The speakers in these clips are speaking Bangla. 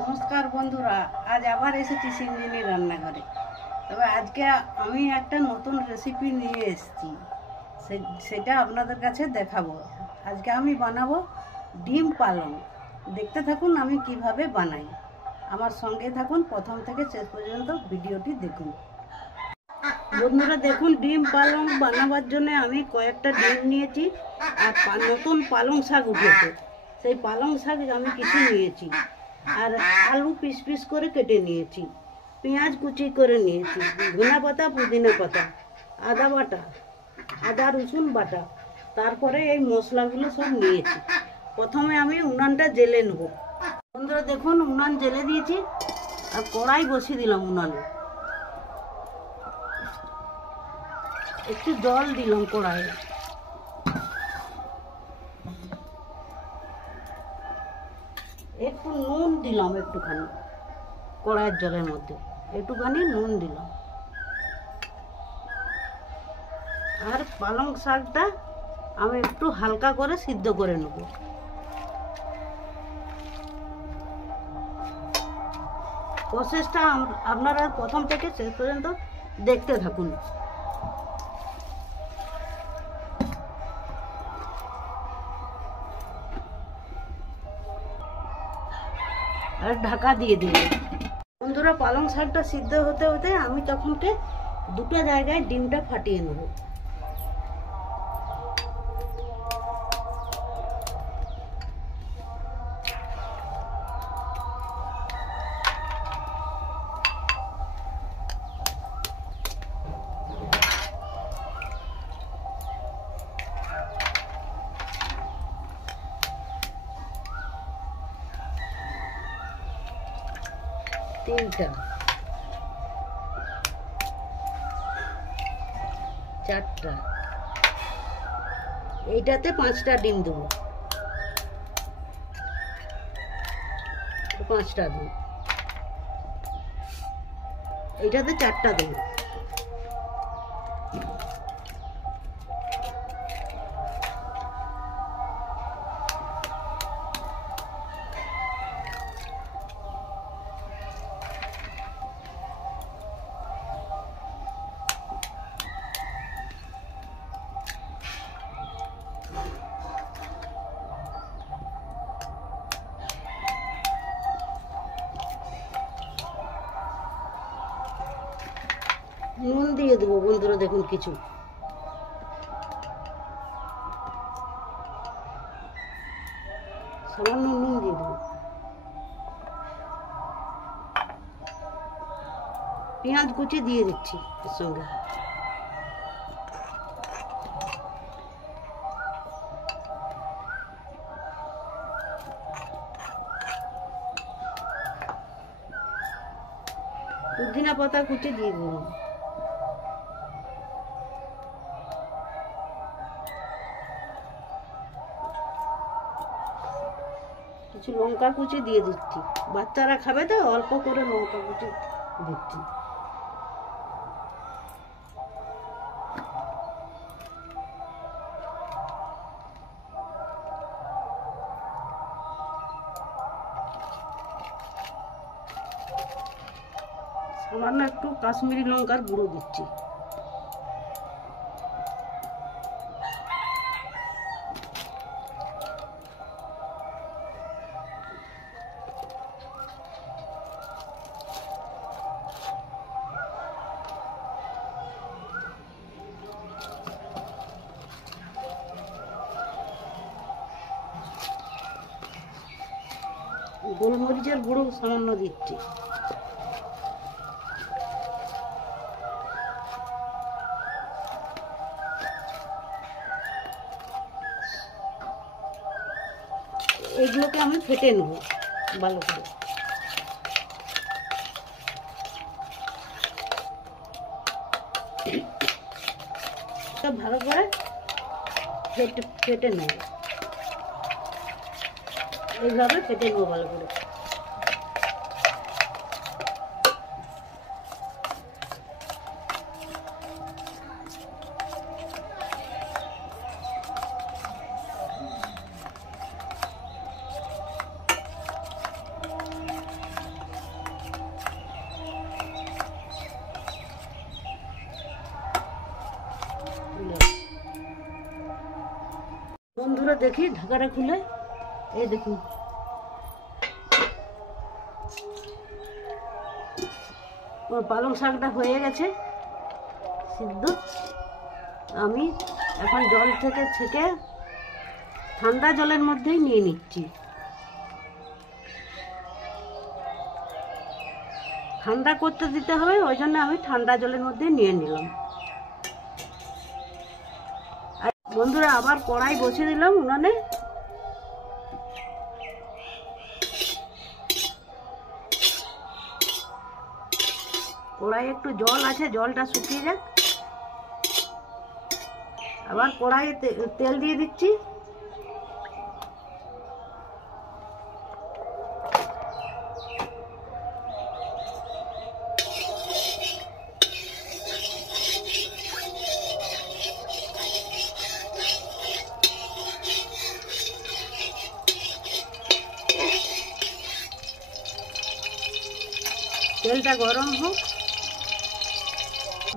নমস্কার বন্ধুরা, আজ আবার এসেছি সিঞ্জিনি রান্নাঘরে। তবে আজকে আমি একটা নতুন রেসিপি নিয়ে এসেছি, সেটা আপনাদের কাছে দেখাবো। আজকে আমি বানাবো ডিম পালং। দেখতে থাকুন আমি কিভাবে বানাই, আমার সঙ্গে থাকুন, প্রথম থেকে শেষ পর্যন্ত ভিডিওটি দেখুন। বন্ধুরা দেখুন, ডিম পালং বানাবার জন্য আমি কয়েকটা ডিম নিয়েছি, আর নতুন পালং শাক উঠেছে, সেই পালং শাক আমি কিছু নিয়েছি, আর আলু পিস পিস করে কেটে নিয়েছি, পেঁয়াজ কুচি করে নিয়েছি, ধনিয়া পাতা, পুদিনা পাতা, আদা বাটা, আদা রসুন বাটা, তারপরে এই মশলাগুলো সব নিয়েছি। প্রথমে আমি উনানটা জেলে নেব। বন্ধুরা দেখুন, উনান জেলে দিয়েছি আর কড়াই বসিয়ে দিলাম উনানে। একটু জল দিলাম কড়াইয়ে, একটু নুন দিলাম, একটুখানি কড়াইয়ের জলের মধ্যে একটুখানি নুন দিলাম, আর পালং শাকটা আমি একটু হালকা করে সিদ্ধ করে নেব। প্রসেসটা আপনারা প্রথম থেকে শেষ পর্যন্ত দেখতে থাকুন। আর ঢাকা দিয়ে দিই। বন্ধুরা পালং শাকটা সিদ্ধ হতে হতে আমি তখনকে দুটো জায়গায় ডিমটা ফাটিয়ে নেব। তিনটা, চারটা, এইটাতে 5টা ডিম দেবো, 5টা দেবো, এইটাতে 4টা দেবো। নুন দিয়ে দেবো বন্ধুরা, দেখুন কিছু সামান্য নুন দিয়ে দেবো। পেঁয়াজ কুচি দিয়ে দিচ্ছি এর সঙ্গে, পুদিনা পাতা কুচি দিয়ে দেবো, কিছু লঙ্কা কুচি দিয়ে দিচ্ছি, বাচ্চারা খাবে তো অল্প করে লঙ্কা কুচি দিচ্ছি। সামান্য একটু কাশ্মীরি লঙ্কার গুঁড়ো দিচ্ছি। গোলমরিচের গুঁড়ো সামান্য দিচ্ছি। এগুলোকে আমি ফেটে নেব ভালো করে। ভালো করে ফেটে নেব, এইভাবে ফেটে নেব ভালো করে। দেখি ঢাকাটা খুলে। এই দেখুন পালং শাকটা হয়ে গেছে সিদ্ধ। আমি এখন জল থেকে ছেঁকে ঠান্ডা জলের মধ্যেই নিয়ে নিচ্ছি। ঠান্ডা করতে দিতে হবে, ওই জন্য আমি ঠান্ডা জলের মধ্যে নিয়ে নিলাম। আর বন্ধুরা আবার কড়াই বসিয়ে দিলাম উনানে। কড়াই একটু জল আছে, জলটা শুকিয়ে যাক। আবার কড়াইয়ে তেল দিয়ে দিচ্ছি। তেলটা গরম হোক।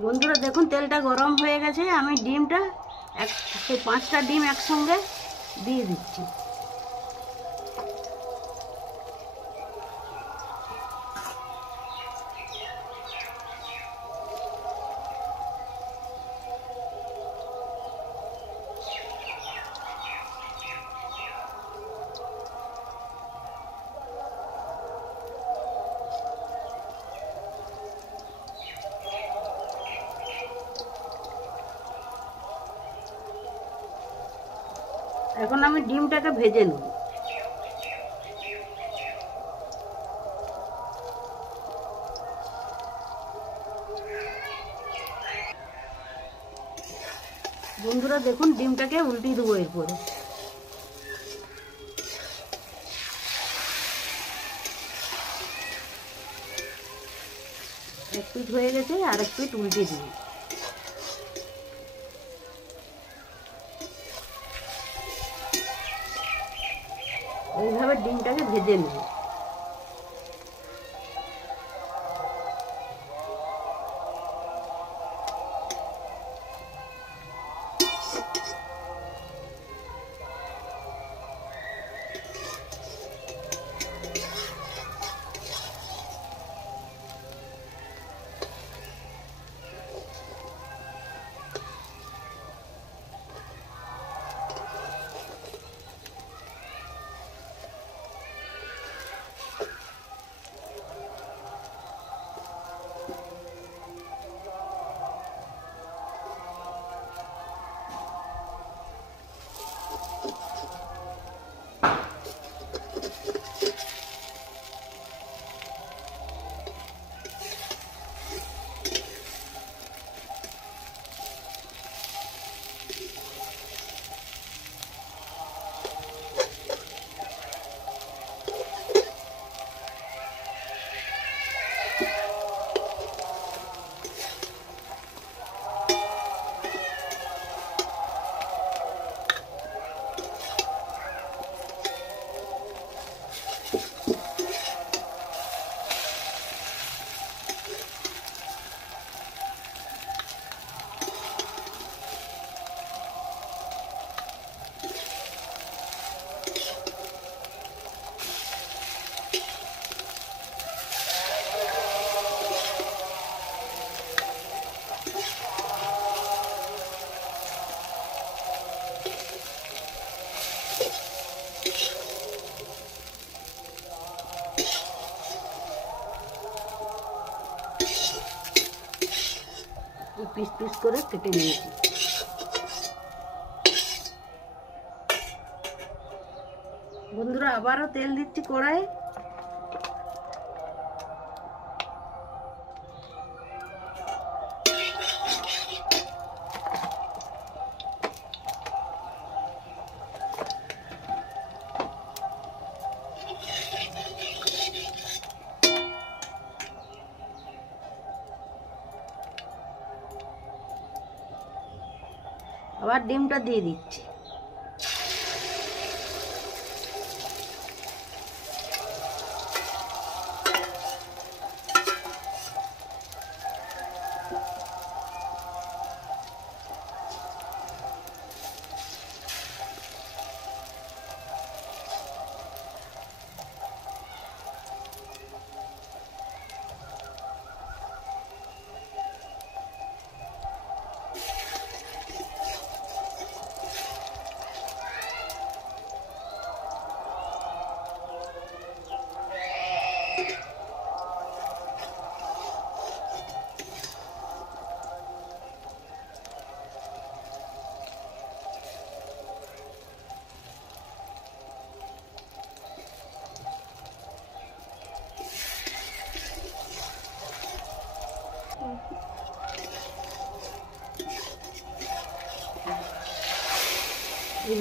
বন্ধুরা দেখুন তেলটা গরম হয়ে গেছে। আমি ডিমটা সেই 5টা ডিম একসঙ্গে দিয়ে দিচ্ছি। এখন আমি ডিমটাকে ভেজে নেব। বন্ধুরা দেখুন ডিমটাকে উল্টিয়ে দেবো এরপরে। এক পিঠ হয়ে গেছে, আর এক পিঠ উল্টিয়ে দিব। এইভাবে ডিমটাকে ভেজে নেব। পিস পিস করে কেটে নিয়েছি। বন্ধুরা আবারও তেল দিচ্ছি কড়াইয়ে। আবার ডিমটা দিয়ে দিচ্ছি।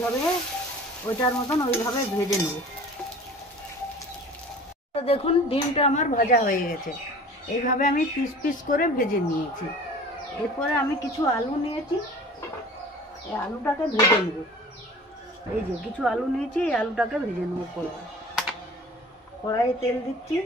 ওইভাবে ওইটার মতন ওইভাবে ভেজে নেব। তো দেখুন ডিমটা আমার ভাজা হয়ে গেছে। এইভাবে আমি পিস পিস করে ভেজে নিয়েছি। এরপরে আমি কিছু আলু নিয়েছি, এই আলুটাকে ভেজে নেব। এই যে কিছু আলু নিয়েছি, এই আলুটাকে ভেজে নেব। কড়াইয়ে তেল দিচ্ছি।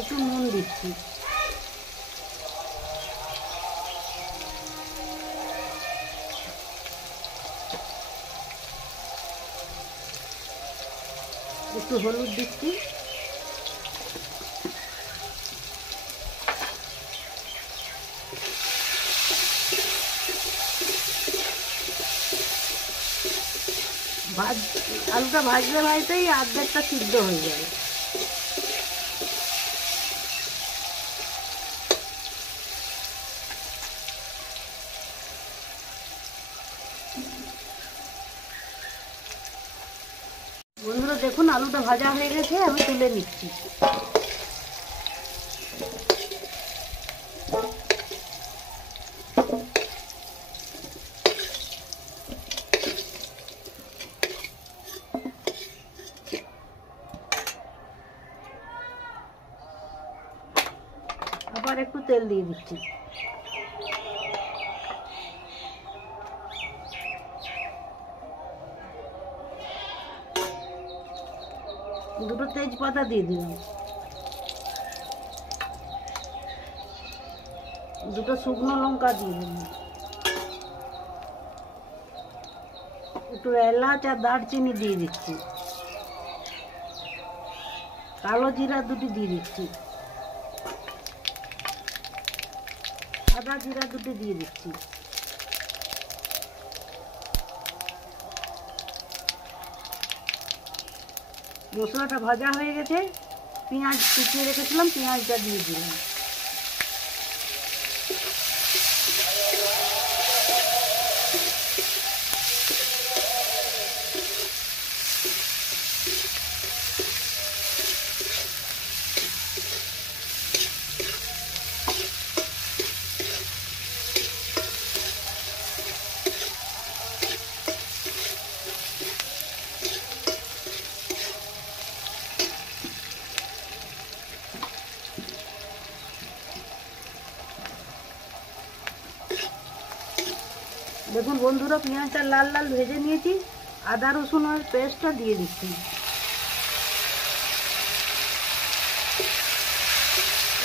একটু নুন দিচ্ছি। একটু হলুদ দিচ্ছি। আলুটা ভাজতে ভাজতেই অর্ধেকটা সিদ্ধ হয়ে যাবে। বন্ধুরা দেখুন আলুটা ভাজা হয়ে গেছে, আমি তুলে নিচ্ছি। আবার একটু তেল দিয়ে দিচ্ছি। দুটো তেজপাতা দিয়ে দিলাম, দুটো শুকনো লঙ্কা দিয়ে দিলাম, একটু এলাচ আর দারচিনি দিয়ে দিচ্ছি, কালো জিরা দুটি দিয়ে দিচ্ছি, সাদা জিরা দুটি দিয়ে দিচ্ছি। মশলাটা ভাজা হয়ে গেছে, পেঁয়াজ কুচিয়ে রেখেছিলাম, পেঁয়াজটা দিয়ে দিলাম। দেখুন বন্ধুরা পেঁয়াজটা লাল লাল ভেজে নিয়েছি, আদা রসুনের পেস্টটা দিয়ে দিচ্ছি।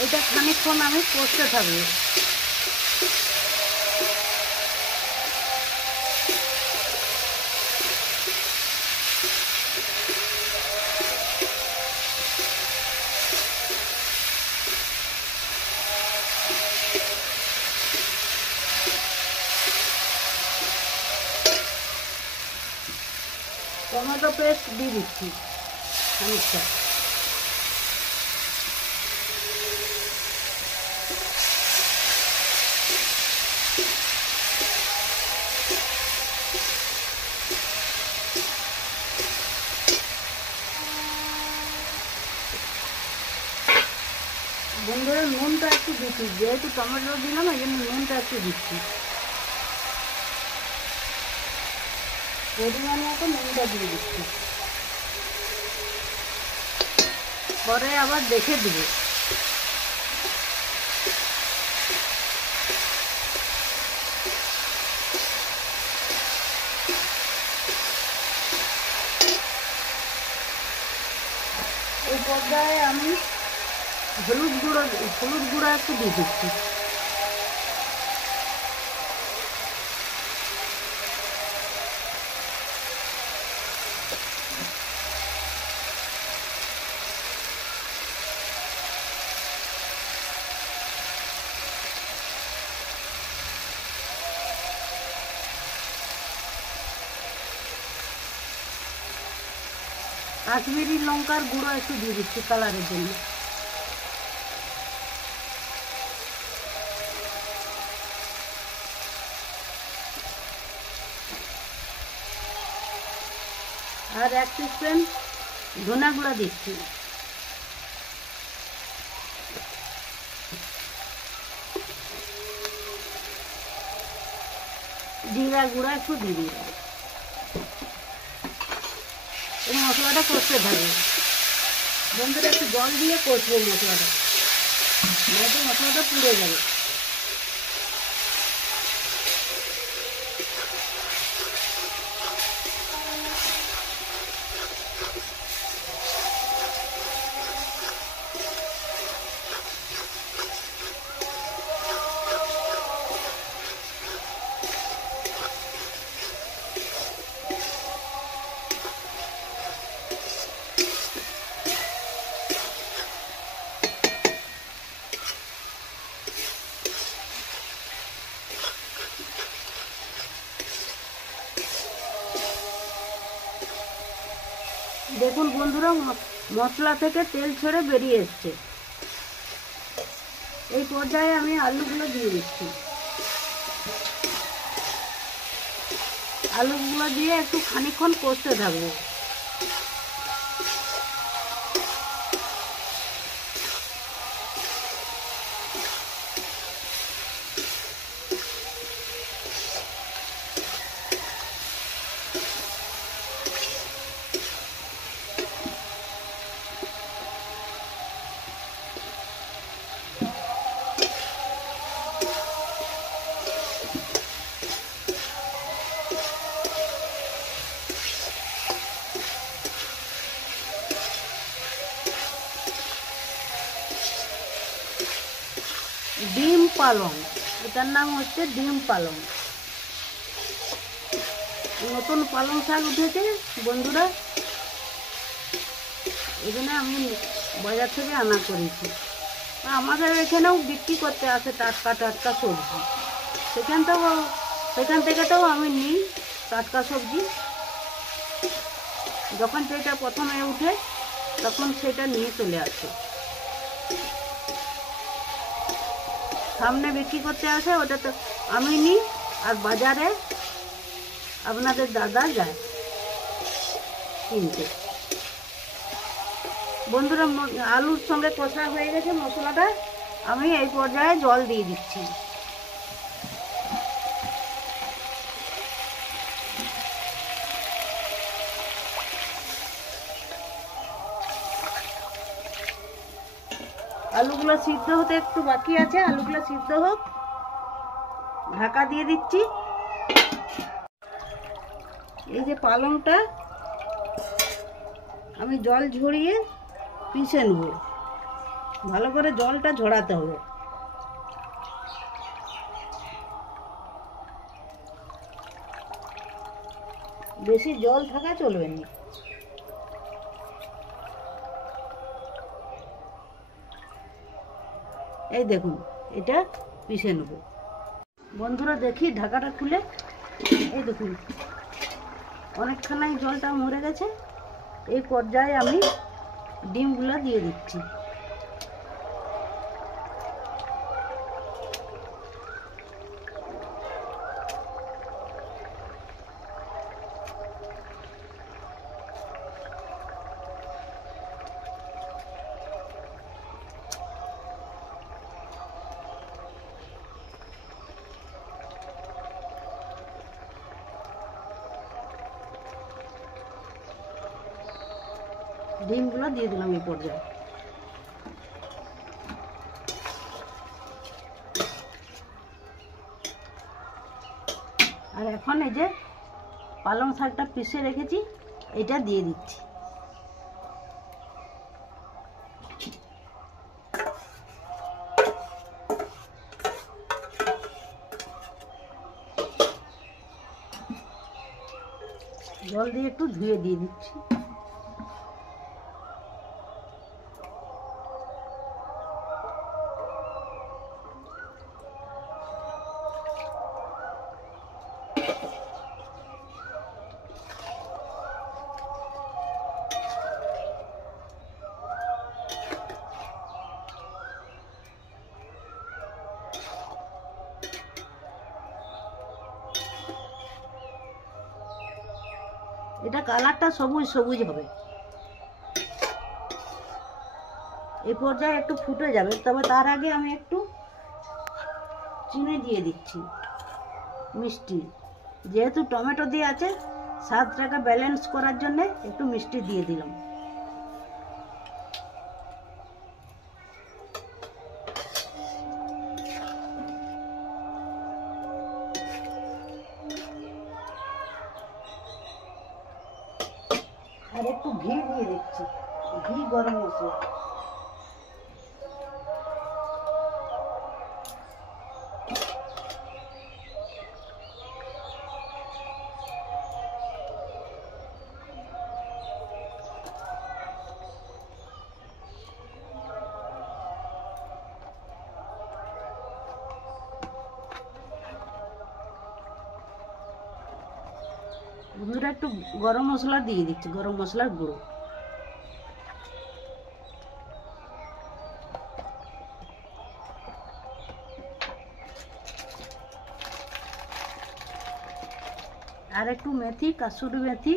এটা খানিকক্ষণ আমি কষতে থাকবো। টমেটো পেস্ট দিয়ে দিচ্ছি খানিকটা। বন্ধুরা নুনটা একটু দিচ্ছি, যেহেতু টমেটো দিলাম এই জন্য নুনটা একটু দিচ্ছি, পরিমাণ মতো নুনটা দিয়ে দিচ্ছি। পরে আবার দেখে দিব। এই পর্যায়ে আমি হলুদ গুঁড়া একটু দিয়ে দিচ্ছি। কাশ্মীরি লঙ্কার গুঁড়ো একটু দিয়ে দিচ্ছি কালারের জন্য। আর 1 টিস্পুন ধনে গুঁড়া দিচ্ছি। জিরা গুঁড়া একটু দিয়ে দিলাম। এই মশলাটা কষতে থাকবে বন্ধুরা, একটু জল দিয়ে কষবো মশলাটা, নয়তো মশলাটা পুড়ে যাবে। দেখুন বন্ধুরা, মশলা থেকে তেল ছেড়ে বেরিয়ে এসছে। এই পর্যায়ে আমি আলুগুলো দিয়ে দিচ্ছি। আলুগুলো দিয়ে একটু খানিকক্ষণ কষতে থাকবো। ডিম পালং, এটার নাম হচ্ছে ডিম পালং। নতুন পালং শাক উঠেছে বন্ধুরা, এখানে আমি বাজার থেকে আনা করেছি। আমাদের এখানেও বিক্রি করতে আসে টাটকা টাটকা সবজি, সেখান থেকে তো আমি নিই টাটকা সবজি। যখন সেটা প্রথমে উঠে তখন সেটা নিয়ে চলে আসে। সামনে বিক্রি করতে আসে, ওটা তো আমি নিই, আর বাজারে আপনাদের দাদা যায় কিনতে। বন্ধুরা, আলুর সঙ্গে কষা হয়ে গেছে মশলাটা, আমি এই পর্যায়ে জল দিয়ে দিচ্ছি। আলুগুলো সিদ্ধ হতে একটু বাকি আছে, আলুগুলো সিদ্ধ হোক, ঢাকা দিয়ে দিচ্ছি। এই যে পালংটা আমি জল ঝরিয়ে পিষে নেব, ভালো করে জলটা ঝরাতে হবে। বেশি জল থাকা চলবে না। এই দেখুন, এটা পিষে নেব। বন্ধুরা দেখি ঢাকাটা খুলে, এই দেখুন অনেকখানি জলটা মরে গেছে। এই পর্যায়ে আমি ডিমগুলো দিয়ে দিচ্ছি। ডিমগুলো দিয়ে দিলাম এই পর্যায়ে। আর এখন এই যে পালং শাকটা পিষে রেখেছি, এটা দিয়ে দিচ্ছি। জল দিয়ে একটু ধুয়ে দিয়ে দিচ্ছি। এটা কালারটা সবুজ সবুজ হবে। এই পর্যায়ে একটু ফুটে যাবে, তবে তার আগে আমি একটু চিনি দিয়ে দিচ্ছি, মিষ্টি। যেহেতু টমেটো দিয়ে আছে, স্বাদটাকে ব্যালেন্স করার জন্য একটু মিষ্টি দিয়ে দিলাম। আর একটু ঘি দিয়ে দিচ্ছি, ঘি, গরম মশলা। বন্ধুরা একটু গরম মশলা দিয়ে দিচ্ছি, গরম মশলার গুঁড়ো। আর একটু মেথি, কাসুরি মেথি।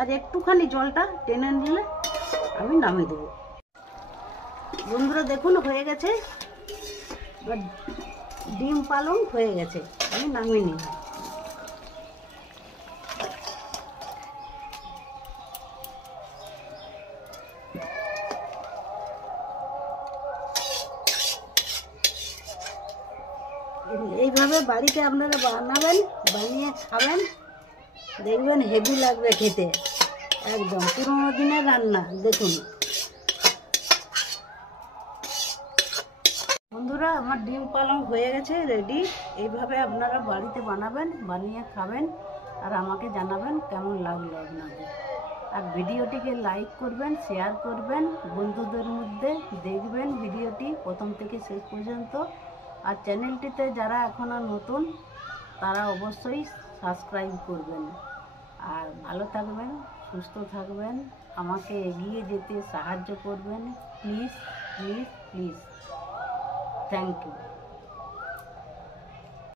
আর একটুখানি জলটা টেনে নিলে আমি নামিয়ে দেবো। বন্ধুরা দেখুন হয়ে গেছে, ডিম পালং হয়ে গেছে, আমি নামিয়ে নিই। এইভাবে বাড়িতে আপনারা বানাবেন, বানিয়ে খাবেন, দেখবেন হেভি লাগবে খেতে, একদম পুরোনো দিনের রান্না। দেখুন বন্ধুরা, আমার ডিম পালং হয়ে গেছে, রেডি। এইভাবে আপনারা বাড়িতে বানাবেন, বানিয়ে খাবেন, আর আমাকে জানাবেন কেমন লাগলো আপনাদের। আর ভিডিওটিকে লাইক করবেন, শেয়ার করবেন, বন্ধুদের মধ্যে দেখবেন ভিডিওটি প্রথম থেকে শেষ পর্যন্ত। আর চ্যানেলটিতে যারা এখনও নতুন, তারা অবশ্যই সাবস্ক্রাইব করবেন। আর ভালো থাকবেন, সুস্থ থাকবেন, আমাকে এগিয়ে যেতে সাহায্য করবেন, please please please. Thank you.